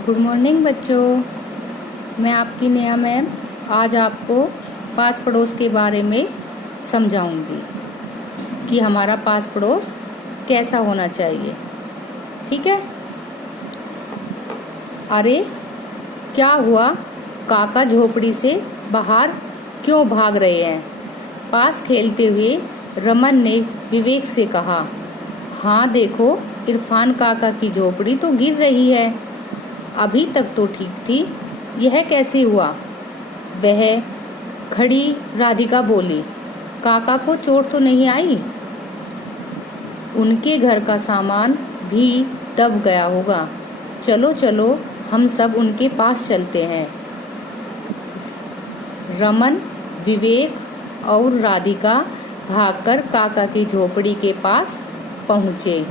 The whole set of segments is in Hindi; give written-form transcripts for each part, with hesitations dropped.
गुड मॉर्निंग बच्चों। मैं आपकी नेहा मैम आज आपको पास पड़ोस के बारे में समझाऊंगी कि हमारा पास पड़ोस कैसा होना चाहिए। ठीक है। अरे क्या हुआ, काका झोपड़ी से बाहर क्यों भाग रहे हैं? पास खेलते हुए रमन ने विवेक से कहा। हाँ देखो, इरफान काका की झोपड़ी तो गिर रही है। अभी तक तो ठीक थी, यह कैसे हुआ? वह खड़ी राधिका बोली। काका को चोट तो नहीं आई? उनके घर का सामान भी दब गया होगा। चलो चलो हम सब उनके पास चलते हैं। रमन, विवेक और राधिका भागकर काका की झोपड़ी के पास पहुँचे।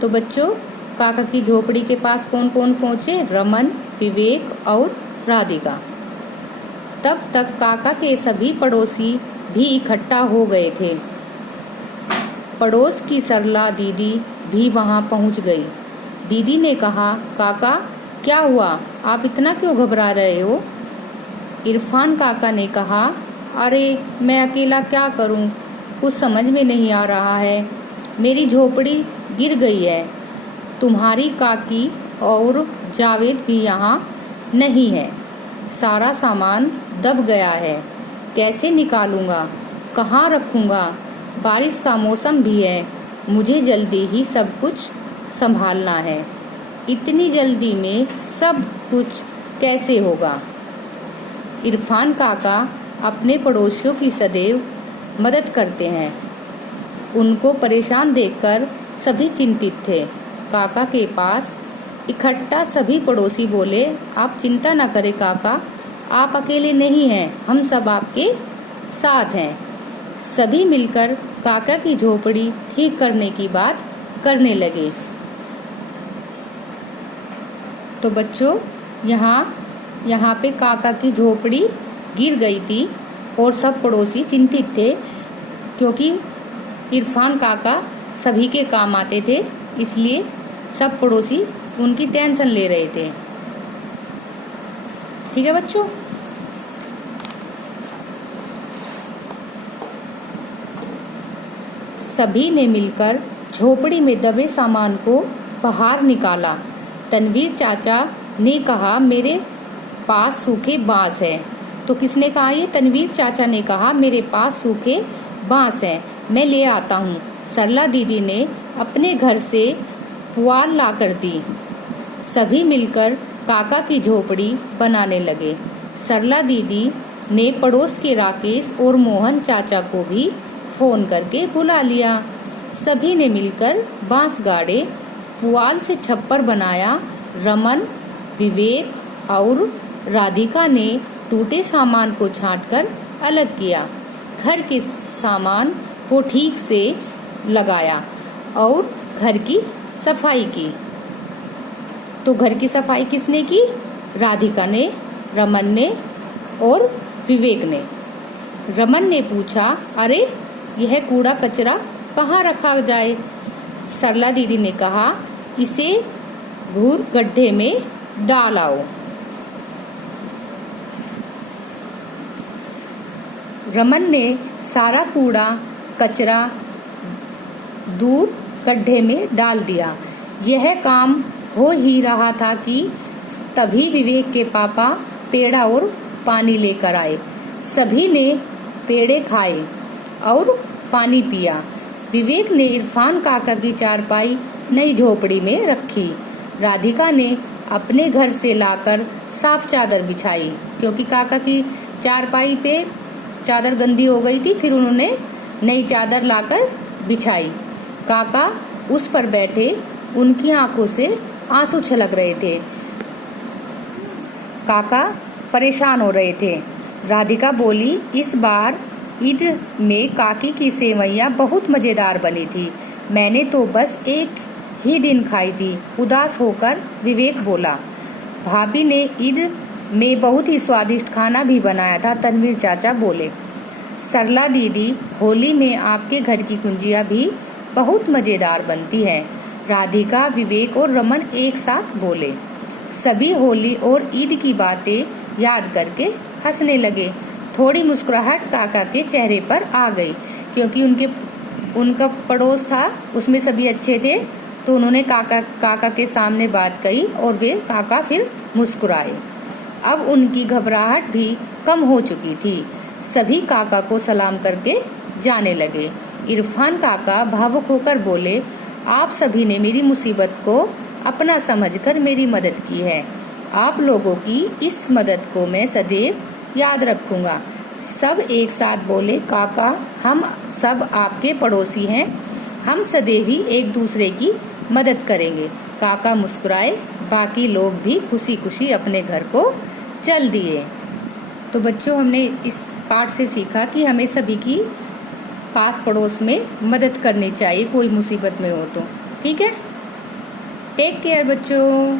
तो बच्चों, काका की झोपड़ी के पास कौन कौन पहुँचे? रमन, विवेक और राधिका। तब तक काका के सभी पड़ोसी भी इकट्ठा हो गए थे। पड़ोस की सरला दीदी भी वहां पहुंच गई। दीदी ने कहा, काका क्या हुआ, आप इतना क्यों घबरा रहे हो? इरफान काका ने कहा, अरे मैं अकेला क्या करूं, कुछ समझ में नहीं आ रहा है। मेरी झोपड़ी गिर गई है। तुम्हारी काकी और जावेद भी यहाँ नहीं है। सारा सामान दब गया है। कैसे निकालूंगा, कहाँ रखूंगा? बारिश का मौसम भी है। मुझे जल्दी ही सब कुछ संभालना है। इतनी जल्दी में सब कुछ कैसे होगा? इरफान काका अपने पड़ोसियों की सदैव मदद करते हैं। उनको परेशान देखकर सभी चिंतित थे। काका के पास इकट्ठा सभी पड़ोसी बोले, आप चिंता न करें काका, आप अकेले नहीं हैं, हम सब आपके साथ हैं। सभी मिलकर काका की झोपड़ी ठीक करने की बात करने लगे। तो बच्चों, यहाँ पे काका की झोपड़ी गिर गई थी और सब पड़ोसी चिंतित थे, क्योंकि इरफान काका सभी के काम आते थे, इसलिए सब पड़ोसी उनकी टेंशन ले रहे थे। ठीक है बच्चों। सभी ने मिलकर झोपड़ी में दबे सामान को बाहर निकाला। तनवीर चाचा ने कहा, मेरे पास सूखे बांस है। तो किसने कहा? ये तनवीर चाचा ने कहा, मेरे पास सूखे बांस है, मैं ले आता हूँ। सरला दीदी ने अपने घर से पुआल ला कर दी। सभी मिलकर काका की झोपड़ी बनाने लगे। सरला दीदी ने पड़ोस के राकेश और मोहन चाचा को भी फोन करके बुला लिया। सभी ने मिलकर बांस गाड़े, पुआल से छप्पर बनाया। रमन, विवेक और राधिका ने टूटे सामान को छांटकर अलग किया। घर के सामान को ठीक से लगाया और घर की सफाई की। तो घर की सफाई किसने की? राधिका ने, रमन ने और विवेक ने। रमन ने पूछा, अरे यह कूड़ा कचरा कहाँ रखा जाए? सरला दीदी ने कहा, इसे घूर गड्ढे में डाल आओ। रमन ने सारा कूड़ा कचरा दूर गड्ढे में डाल दिया। यह काम हो ही रहा था कि तभी विवेक के पापा पेड़ा और पानी लेकर आए। सभी ने पेड़े खाए और पानी पिया। विवेक ने इरफान काका की चारपाई नई झोपड़ी में रखी। राधिका ने अपने घर से लाकर साफ चादर बिछाई, क्योंकि काका की चारपाई पे चादर गंदी हो गई थी, फिर उन्होंने नई चादर लाकर बिछाई। काका उस पर बैठे, उनकी आंखों से आंसू छलक रहे थे। काका परेशान हो रहे थे। राधिका बोली, इस बार ईद में काकी की सेवैयां बहुत मजेदार बनी थी। मैंने तो बस एक ही दिन खाई थी। उदास होकर विवेक बोला। भाभी ने ईद में बहुत ही स्वादिष्ट खाना भी बनाया था, तनवीर चाचा बोले। सरला दीदी, होली में आपके घर की गुंजिया भी बहुत मजेदार बनती है। राधिका, विवेक और रमन एक साथ बोले। सभी होली और ईद की बातें याद करके हंसने लगे। थोड़ी मुस्कुराहट काका के चेहरे पर आ गई, क्योंकि उनका पड़ोस था, उसमें सभी अच्छे थे। तो उन्होंने काका के सामने बात कही और वे काका फिर मुस्कुराए। अब उनकी घबराहट भी कम हो चुकी थी। सभी काका को सलाम करके जाने लगे। इरफान काका भावुक होकर बोले, आप सभी ने मेरी मुसीबत को अपना समझकर मेरी मदद की है। आप लोगों की इस मदद को मैं सदैव याद रखूंगा। सब एक साथ बोले, काका हम सब आपके पड़ोसी हैं, हम सदैव ही एक दूसरे की मदद करेंगे। काका मुस्कुराए। बाकी लोग भी खुशी खुशी अपने घर को चल दिए। तो बच्चों, हमने इस पाठ से सीखा कि हमें सभी की पास पड़ोस में मदद करनी चाहिए, कोई मुसीबत में हो तो। ठीक है, टेक केयर बच्चों।